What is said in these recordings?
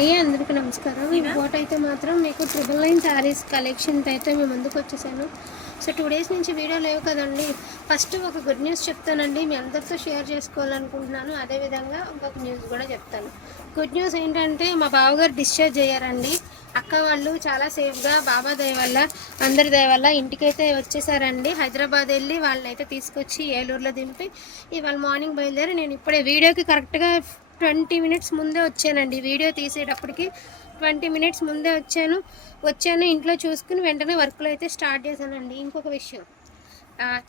అందరికీ నమస్కారం. ఈ బోట్ అయితే మాత్రం మీకు ట్రిపుల్ నైన్ శారీస్ కలెక్షన్స్ అయితే మేము ముందుకు వచ్చేసాను. సో టూ డేస్ నుంచి వీడియో లేవు కదండి. ఫస్ట్ ఒక గుడ్ న్యూస్ చెప్తానండి. మీ అందరితో షేర్ చేసుకోవాలనుకుంటున్నాను. అదేవిధంగా ఇంకొక న్యూస్ కూడా చెప్తాను. గుడ్ న్యూస్ ఏంటంటే మా బావగారు డిశ్చార్జ్ అయ్యారండి. అక్క వాళ్ళు చాలా సేఫ్గా బాబా దయ వల్ల అందరి దయ వల్ల ఇంటికైతే వచ్చేసారండి. హైదరాబాద్ వెళ్ళి వాళ్ళని అయితే తీసుకొచ్చి ఏలూరులో దింపి ఇవాళ మార్నింగ్ బయలుదేరి నేను ఇప్పుడే వీడియోకి కరెక్ట్గా ట్వంటీ మినిట్స్ ముందే వచ్చానండి. వీడియో తీసేటప్పటికి ట్వంటీ మినిట్స్ ముందే వచ్చాను. వచ్చాను ఇంట్లో చూసుకుని వెంటనే వర్క్లో అయితే స్టార్ట్ చేశానండి. ఇంకొక విషయం.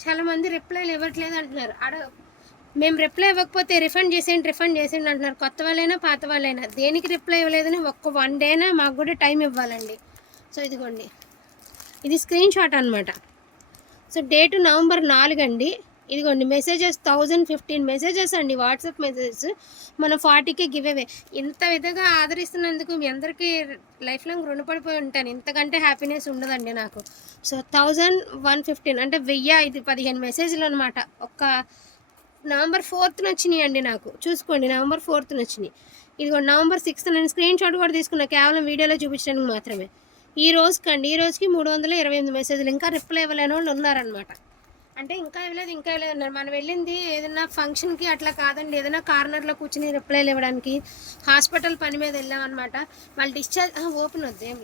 చాలామంది రిప్లైలు ఇవ్వట్లేదు అంటున్నారు. అడ మేము రిప్లై ఇవ్వకపోతే రిఫండ్ చేసేయండి రిఫండ్ చేసేయండి అంటున్నారు. కొత్త వాళ్ళైనా పాత వాళ్ళైనా. దేనికి రిప్లై ఇవ్వలేదని ఒక్క వన్ డేనా మాకు కూడా టైం ఇవ్వాలండి. సో ఇదిగోండి. ఇది స్క్రీన్ షాట్ అనమాట సో డేటు నవంబర్ నాలుగు అండి ఇదిగోండి మెసేజెస్ థౌజండ్ ఫిఫ్టీన్ మెసేజెస్ అండి వాట్సాప్ మెసేజెస్. మనం ఫార్టీకే గివ్ అవే ఇంత విధంగా ఆదరిస్తున్నందుకు మీ అందరికీ లైఫ్ లాంగ్ రుణపడిపోయి ఉంటాను. ఇంతకంటే హ్యాపీనెస్ ఉండదండి నాకు. సో థౌజండ్ వన్ ఫిఫ్టీన్ అంటే వెయ్యి ఐదు పదిహేను మెసేజ్లు అనమాట ఒక్క నవంబర్ ఫోర్త్న వచ్చినాయి అండి నాకు. చూసుకోండి నవంబర్ ఫోర్త్న వచ్చినాయి ఇదిగో నవంబర్ సిక్స్త్ నేను స్క్రీన్ షాట్ కూడా తీసుకున్నా. కేవలం వీడియోలో చూపించడానికి మాత్రమే. ఈ రోజుకి అండి ఈ రోజుకి మూడు వందల ఇరవై ఎనిమిది మెసేజ్లు. ఇంకా రిప్లై ఇవ్వలేని వాళ్ళు ఉన్నారనమాట అంటే ఇంకా ఇవ్వలేదు ఇంకా ఇవ్వలేదు అన్నారు మనం వెళ్ళింది ఏదైనా ఫంక్షన్కి అట్లా కాదండి. ఏదైనా కార్నర్లో కూర్చుని రిప్లైలు ఇవ్వడానికి హాస్పిటల్ పని మీద వెళ్ళాం అనమాట వాళ్ళు డిశ్చార్జ్ ఓపెన్ వద్దు ఏం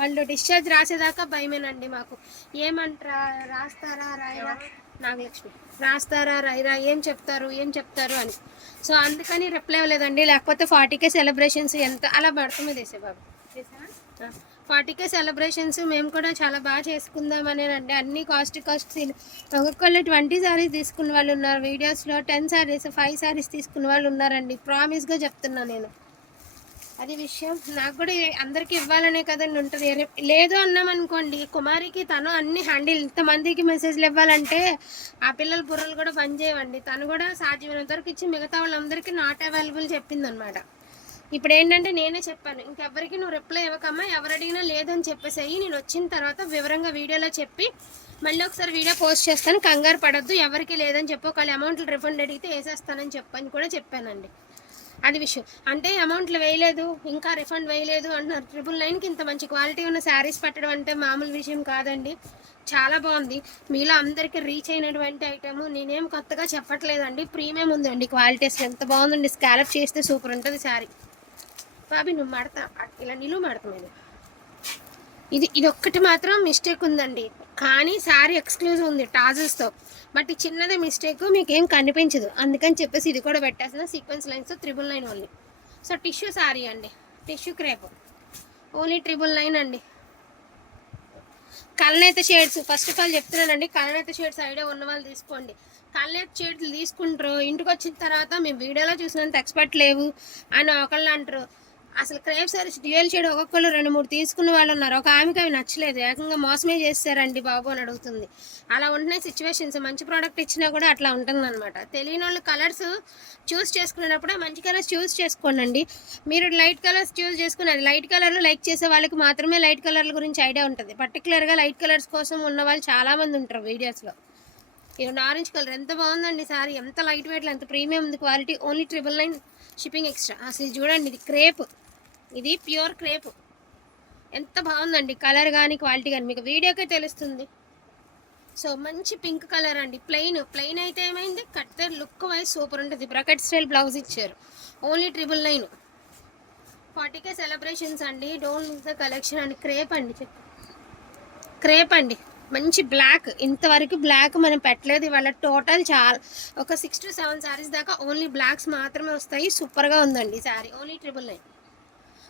వాళ్ళు డిశ్చార్జ్ రాసేదాకా భయమేనండి మాకు. ఏమంటారా రాస్తారా రాయరా? నాగలక్ష్మి రాస్తారా రైరా ఏం చెప్తారు ఏం చెప్తారు అని. సో అందుకని రిప్లై ఇవ్వలేదండి. లేకపోతే ఫార్టీకే సెలబ్రేషన్స్ ఎంత అలా పడుతుంది బాబు ఫార్టీ ఫార్టీకే సెలబ్రేషన్స్ మేము కూడా చాలా బాగా చేసుకుందామనేనండి. అన్ని కాస్ట్ కాస్ట్ ఒక్కొక్కళ్ళు ట్వంటీ శారీస్ తీసుకున్న వాళ్ళు ఉన్నారు. వీడియోస్లో టెన్ శారీస్ ఫైవ్ శారీస్ తీసుకున్న వాళ్ళు ఉన్నారండి. ప్రామిస్గా చెప్తున్నా నేను. అది విషయం. నాకు కూడా అందరికీ ఇవ్వాలనే కదండి ఉంటుంది. లేదు అన్నామనుకోండి కుమారికి తను అన్ని హ్యాండిల్ ఇంతమందికి మెసేజ్లు ఇవ్వాలంటే ఆ పిల్లల బుర్రలు కూడా పనిచేయవండి. తను కూడా సాధ్యమైనంత వరకు ఇచ్చి మిగతా వాళ్ళందరికీ నాట్ అవైలబుల్ చెప్పిందనమాట. ఇప్పుడు ఏంటంటే నేనే చెప్పాను ఇంకెవరికి నువ్వు రిప్లై ఇవ్వకమ్మా ఎవరు అడిగినా లేదని చెప్పేసేయి నేను వచ్చిన తర్వాత వివరంగా వీడియోలో చెప్పి మళ్ళీ ఒకసారి వీడియో పోస్ట్ చేస్తాను కంగారు పడద్దు ఎవరికి లేదని చెప్పి ఒకవేళ అమౌంట్లు రిఫండ్ అడిగితే వేసేస్తానని చెప్పని కూడా చెప్పానండి. అది విషయం. అంటే అమౌంట్లు వేయలేదు ఇంకా రిఫండ్ వేయలేదు అంటున్నారు. ట్రిపుల్ నైన్కి ఇంత మంచి క్వాలిటీ ఉన్న శారీస్ పెట్టడం అంటే మామూలు విషయం కాదండి. చాలా బాగుంది. మీలో అందరికీ రీచ్ అయినటువంటి ఐటమ్ నేనేం కొత్తగా చెప్పట్లేదండి. ప్రీమియం ఉందండి క్వాలిటీస్ ఎంత బాగుందండి. స్కాలప్ చేస్తే సూపర్ ఉంటుంది శారీ బాబీ నువ్వు మడతా. ఇలా నిలువు మడతాం ఇది ఇది ఇది ఒక్కటి మాత్రం మిస్టేక్ ఉందండి. కానీ శారీ ఎక్స్క్లూజివ్ ఉంది టాజల్స్తో బట్ చిన్నదే మిస్టేక్ మీకు ఏం కనిపించదు. అందుకని చెప్పేసి ఇది కూడా పెట్టేసిన sequence lines triple line only so tissue sari అండి. Tissue crepe only triple line అండి. కలనేత షేడ్స్ ఫస్ట్ ఆఫ్ ఆల్ చెప్తున్నానండి కలనేత షేడ్స్ ఐడియా ఉన్న వాళ్ళు తీసుకోండి. కలనేత షేడ్స్ తీసుకుంటారు. ఇంటికి వచ్చిన తర్వాత మేము వీడియోలో చూసినంత ఎక్స్పర్ట్ లేవు అని ఒకళ్ళు అంటారు. అసలు క్రేప్ సారీస్ డ్యూయల్ షేడ్ ఒక్కొక్కరు రెండు మూడు తీసుకున్న వాళ్ళు ఉన్నారు. ఒక ఆమెకి అవి నచ్చలేదు. ఏకంగా మోసమే చేస్తారండి బాబు అని అడుగుతుంది. అలా ఉంటున్నాయి సిచ్యువేషన్స్ మంచి ప్రోడక్ట్ ఇచ్చినా కూడా అట్లా ఉంటుంది అనమాట తెలియని వాళ్ళు కలర్స్ చూస్ చేసుకునేటప్పుడు మంచి కలర్స్ చూస్ చేసుకోండి మీరు లైట్ కలర్స్ చూస్ చేసుకుని అది లైట్ కలర్లు లైక్ చేసే వాళ్ళకి మాత్రమే లైట్ కలర్ల గురించి ఐడియా ఉంటుంది. పర్టికులర్గా లైట్ కలర్స్ కోసం ఉన్న వాళ్ళు చాలామంది ఉంటారు వీడియోస్లో ఇది ఆరెంజ్ కలర్ ఎంత బాగుందండి సారీ. ఎంత లైట్ వెయిట్లో ఎంత ప్రీమియం ఉంది quality only triple nine shipping extra అసలు చూడండి ఇది క్రేప్ ఇది ప్యూర్ క్రేప్. ఎంత బాగుందండి కలర్ కానీ క్వాలిటీ కానీ మీకు వీడియోకే తెలుస్తుంది. సో మంచి పింక్ కలర్ అండి ప్లెయిన్ ప్లెయిన్ అయితే ఏమైంది? కట్టర్ లుక్ వైజ్ సూపర్ ఉంటుంది. బ్రకెట్ స్టైల్ బ్లౌజ్ ఇచ్చారు. Only triple nine. Forty K celebrations అండి. డోంట్ మిస్ ద కలెక్షన్ అండి. క్రేప్ అండి క్రేప్ అండి. మంచి బ్లాక్. ఇంతవరకు బ్లాక్ మనం పెట్టలేదు. ఇవాళ టోటల్ చాలా ఒక సిక్స్ టు సెవెన్ శారీస్ దాకా ఓన్లీ బ్లాక్స్ మాత్రమే వస్తాయి. సూపర్గా ఉందండి sari only triple nine.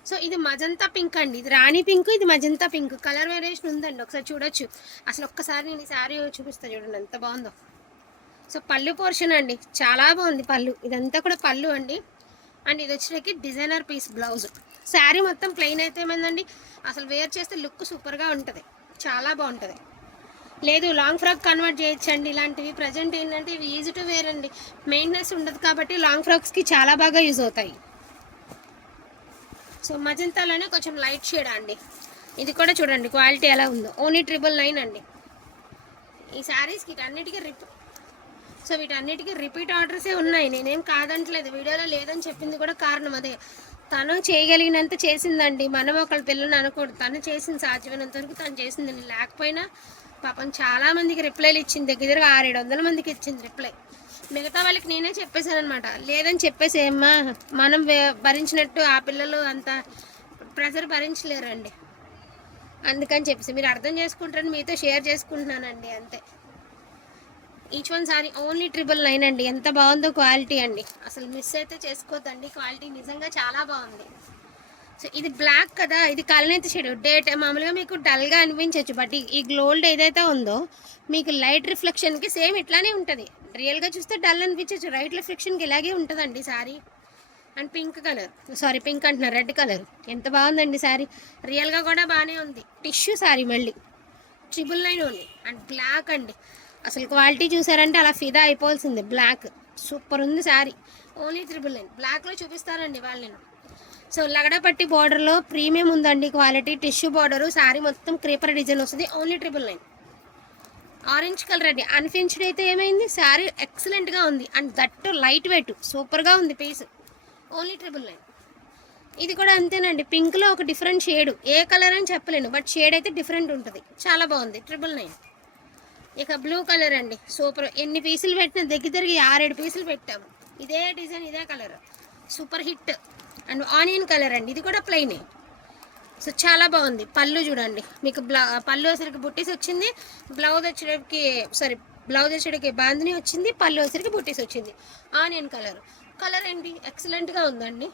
So ఇది మజంతా పింక్ అండి. ఇది రాణి పింక్ ఇది మజంతా పింక్. కలర్ వేరియేషన్ ఉందండి. ఒకసారి చూడొచ్చు. అసలు ఒక్కసారి నేను ఈ శారీ చూపిస్తాను చూడండి ఎంత బాగుందో. సో పళ్ళు పోర్షన్ అండి. చాలా బాగుంది పళ్ళు. ఇదంతా కూడా పళ్ళు అండి. అండ్ ఇది వచ్చేసరికి డిజైనర్ పీస్ బ్లౌజ్ శారీ మొత్తం ప్లెయిన్ అయితే ఏమైందండి? అసలు వేర్ చేస్తే లుక్ సూపర్గా ఉంటుంది. చాలా బాగుంటుంది. లేదు లాంగ్ ఫ్రాక్ కన్వర్ట్ చేయొచ్చండి. ఇలాంటివి ప్రజెంట్ ఏంటంటే ఇవి ఈజీ టు వేర్ అండి. మెయింటెనెన్స్ ఉండదు కాబట్టి లాంగ్ ఫ్రాక్స్కి చాలా బాగా యూజ్ అవుతాయి. సో మజంతాలోనే కొంచెం లైట్ షేడ్ అండి. ఇది కూడా చూడండి క్వాలిటీ ఎలా ఉందో. ఓన్లీ ట్రిపుల్ నైన్ అండి. ఈ శారీస్కి వీటన్నిటికీ రిప్ సో వీటన్నిటికీ రిపీట్ ఆర్డర్సే ఉన్నాయి. నేనేం కాదంటలేదు. వీడియోలో లేదని చెప్పింది కూడా కారణం అదే. తను చేయగలిగినంత చేసిందండి. మనం ఒకళ్ళ పిల్లల్ని అనకూడదు. తను చేసింది సాధ్యమైనంత వరకు తను చేసిందండి. లేకపోయినా పాపం చాలామందికి రిప్లైలు ఇచ్చింది. దగ్గర దగ్గర ఆరేడు వందల మందికి ఇచ్చింది రిప్లై. మిగతా వాళ్ళకి నేనే చెప్పేశాను అనమాట లేదని చెప్పేసి ఏమ్మా మనం భరించినట్టు ఆ పిల్లలు అంత ప్రెజర్ భరించలేరండి. అందుకని చెప్పేసి మీరు అర్థం చేసుకుంటారని మీతో షేర్ చేసుకుంటున్నానండి అంతే. Each one sari only triple nine అండి. ఎంత బాగుందో క్వాలిటీ అండి. అసలు మిస్ అయితే చేసుకోవద్దండి. క్వాలిటీ నిజంగా చాలా బాగుంది. సో ఇది బ్లాక్ కదా ఇది కలనేత షేడ్ డేట్ మామూలుగా మీకు డల్గా అనిపించవచ్చు బట్ ఈ- గ్లోల్డ్ గోల్డ్ ఏదైతే ఉందో మీకు లైట్ రిఫ్లెక్షన్కి సేమ్ ఇట్లానే ఉంటుంది. రియల్గా చూస్తే డల్ అనిపించవచ్చు రైట్ రిఫ్లెక్షన్కి ఇలాగే ఉంటుందండి sari and pink colour sari pink అంటున్నారు రెడ్ కలర్ ఎంత బాగుందండి సారీ రియల్గా కూడా బాగానే ఉంది. టిష్యూ సారీ మళ్ళీ. Triple nine only and black అండి. అసలు క్వాలిటీ చూసారంటే అలా ఫిదా అయిపోవాల్సింది. బ్లాక్ సూపర్ ఉంది సారీ ఓన్లీ ట్రిపుల్ నైన్ బ్లాక్లో చూపిస్తానండి వాళ్ళు నేను సో లగడపట్టి బార్డర్లో ప్రీమియం ఉందండి క్వాలిటీ టిష్యూ బార్డరు శారీ మొత్తం క్రీపర్ డిజైన్ వస్తుంది. Only triple nine orange colour అండి. అన్ఫినిష్డ్ అయితే ఏమైంది? శారీ ఎక్సలెంట్గా ఉంది. అండ్ దట్టు లైట్ వెయిట్ సూపర్గా ఉంది పీస్ ఓన్లీ ట్రిపుల్ నైన్ ఇది కూడా అంతేనండి. పింక్లో ఒక డిఫరెంట్ షేడ్ ఏ కలర్ అని చెప్పలేను. బట్ షేడ్ అయితే డిఫరెంట్ ఉంటుంది. చాలా బాగుంది. ట్రిపుల్ నైన్ ఇక బ్లూ కలర్ అండి. సూపర్ ఎన్ని పీసులు పెట్టినా దగ్గర దగ్గర ఆరేడు పీసులు పెట్టాము. ఇదే డిజైన్ ఇదే colour super hit and onion colour అండి. ఇది కూడా ప్లెయినే. సో చాలా బాగుంది. పళ్ళు చూడండి. మీకు బ్లా పళ్ళు వచ్చరికి బుట్టీస్ వచ్చింది. బ్లౌజ్ వచ్చేటప్పటికి సారీ బ్లౌజ్ వచ్చేటికి బాందిని వచ్చింది. పళ్ళు వచ్చరికి బుట్టీస్ వచ్చింది. Onion colour. కలర్ ఏంటి? ఎక్సలెంట్గా ఉందండి.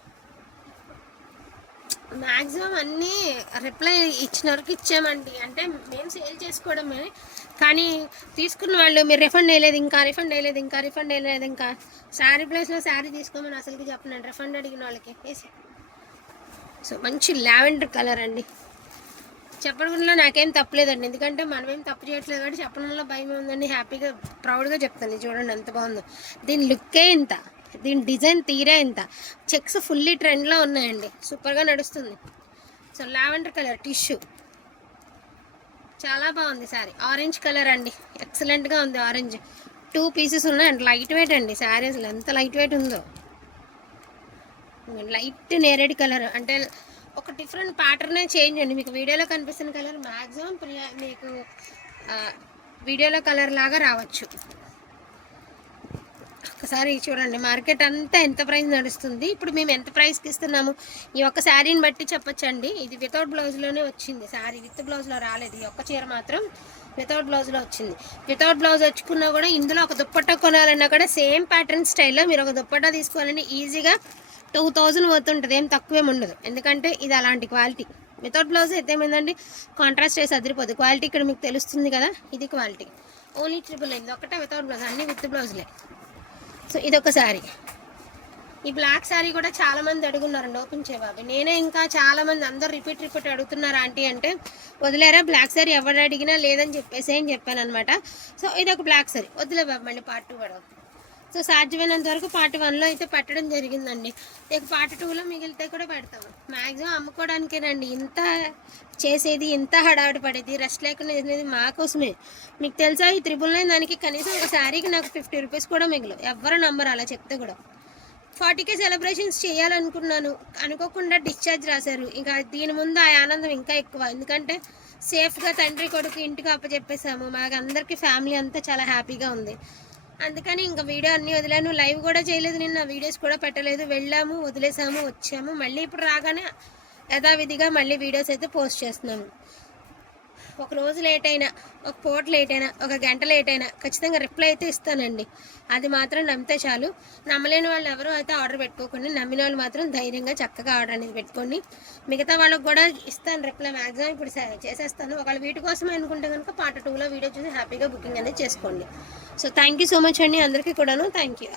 మ్యాక్సిమం అన్నీ రిప్లై ఇచ్చిన వరకు ఇచ్చామండి. అంటే మేము సేల్ చేసుకోవడమే. కానీ తీసుకున్న వాళ్ళు మీరు రిఫండ్ వేయలేదు ఇంకా రిఫండ్ వేయలేదు ఇంకా రిఫండ్ వేయలేదు ఇంకా. శారీ ప్లేస్లో శారీ తీసుకోమని అసలుకి చెప్పనండి రిఫండ్ అడిగిన వాళ్ళకి. వేసి సో మంచి లావెండర్ కలర్ అండి. చెప్పడంలో నాకేం తప్పలేదండి ఎందుకంటే మనమేం తప్పు చేయట్లేదు కాబట్టి చెప్పడంలో భయం ఉందండి. హ్యాపీగా ప్రౌడ్గా చెప్తాను. చూడండి ఎంత బాగుందో. దీని లుక్కే ఇంత? దీని డిజైన్ తీరే ఇంత? చెక్స్ ఫుల్లీ ట్రెండ్లో ఉన్నాయండి. సూపర్గా నడుస్తుంది. సో లావెండర్ కలర్ టిష్యూ చాలా బాగుంది సారీ. ఆరెంజ్ కలర్ అండి. ఎక్సలెంట్గా ఉంది ఆరెంజ్ టూ పీసెస్ ఉన్నాయి. అండ్ లైట్ వెయిట్ అండి. శారీ అసలు ఎంత లైట్ వెయిట్ ఉందో. లైట్ నేరేడు కలర్ అంటే ఒక డిఫరెంట్ ప్యాటర్నే చేంజ్ అండి. మీకు వీడియోలో కనిపిస్తున్న కలర్ మ్యాక్సిమం మీకు వీడియోలో కలర్ లాగా రావచ్చు. ఒకసారి చూడండి మార్కెట్ అంతా ఎంత ప్రైస్ నడుస్తుంది? ఇప్పుడు మేము ఎంత ప్రైస్కి ఇస్తున్నాము? ఈ ఒక్క శారీని బట్టి చెప్పొచ్చండి. ఇది వితౌట్ బ్లౌజ్లోనే వచ్చింది. శారీ విత్ బ్లౌజ్లో రాలేదు. ఈ ఒక్క చీర మాత్రం వితౌట్ బ్లౌజ్లో వచ్చింది. వితౌట్ బ్లౌజ్ వచ్చుకున్నా కూడా ఇందులో ఒక దుప్పట్టా కొనాలన్నా కూడా సేమ్ ప్యాటర్న్ స్టైల్లో మీరు ఒక దుప్పట్టా తీసుకోవాలని ఈజీగా టూ థౌజండ్ పోతుంటుంది ఏం తక్కువేం ఉండదు. ఎందుకంటే ఇది అలాంటి క్వాలిటీ. వితౌట్ బ్లౌజ్ అయితే ఏమైందండి? కాంట్రాస్ట్ వేసి అదిరిపోదు. క్వాలిటీ ఇక్కడ మీకు తెలుస్తుంది కదా? ఇది క్వాలిటీ. ఓన్లీ ట్రిపుల్ అయింది ఒకటే వితౌట్ బ్లౌజ్. అన్ని విత్ బ్లౌజ్లే. సో ఇదొక శారీ ఈ బ్లాక్ శారీ కూడా చాలా మంది అడుగున్నారండి ఓపెన్ చేయబాబు నేనే ఇంకా చాలామంది అందరు రిపీట్ రిపీట్ అడుగుతున్నారు ఆంటీ అంటే వదిలేరా బ్లాక్ శారీ ఎవరు అడిగినా లేదని చెప్పేసి అని చెప్పాను అనమాట సో ఇది ఒక బ్లాక్ శారీ వదిలే బాబు మళ్ళీ పార్ట్ టూ కూడా సో సాధ్యమైనంత వరకు పార్ట్ వన్లో అయితే పెట్టడం జరిగిందండి. ఇక పార్ట్ టూలో మిగిలితే కూడా పెడతాము మ్యాక్సిమం అమ్ముకోవడానికేనండి. ఇంత చేసేది ఇంత హడావిడి పడేది రెస్ట్ లేకుండా చేసేది మా కోసమే. మీకు తెలుసా? ఈ త్రిబుల్ నైన్ దానికి కనీసం ఒక శారీకి నాకు ఫిఫ్టీ రూపీస్ కూడా మిగిలి ఎవరు నంబర్ అలా చెప్తే కూడా. ఫార్టీకే సెలబ్రేషన్స్ చేయాలనుకున్నాను. అనుకోకుండా డిశ్చార్జ్ రాశారు. ఇంకా దీని ముందు ఆ ఆనందం ఇంకా ఎక్కువ. ఎందుకంటే సేఫ్గా తండ్రి కొడుకు ఇంటికి అప్పచెప్పేసాము మాకు అందరికీ ఫ్యామిలీ అంతా చాలా హ్యాపీగా ఉంది. అందుకని ఇంకా వీడియో అన్నీ వదిలాను. లైవ్ కూడా చేయలేదు నిన్న వీడియోస్ కూడా పెట్టలేదు. వెళ్ళాము వదిలేసాము వచ్చాము. మళ్ళీ ఇప్పుడు రాగానే యథావిధిగా మళ్ళీ వీడియోస్ అయితే పోస్ట్ చేస్తున్నాము ఒక రోజు లేట్ అయినా ఒక పూట లేట్ అయినా ఒక గంట లేట్ అయినా ఖచ్చితంగా రిప్లై అయితే ఇస్తానండి. అది మాత్రం నమ్మితే చాలు. నమ్మలేని వాళ్ళు ఎవరు అయితే ఆర్డర్ పెట్టుకోకండి నమ్మిన వాళ్ళు మాత్రం ధైర్యంగా చక్కగా ఆర్డర్ అనేది పెట్టుకోండి. మిగతా వాళ్ళకి కూడా ఇస్తాను రిప్లై మ్యాక్సిమం ఇప్పుడు చేసేస్తాను. ఒకవేళ వీటి కోసమే అనుకుంటే కనుక పార్ట్ టూలో వీడియో చూసి హ్యాపీగా బుకింగ్ అనేది చేసుకోండి. So thank you so much అండి. అందరికీ కూడాను థ్యాంక్ యూ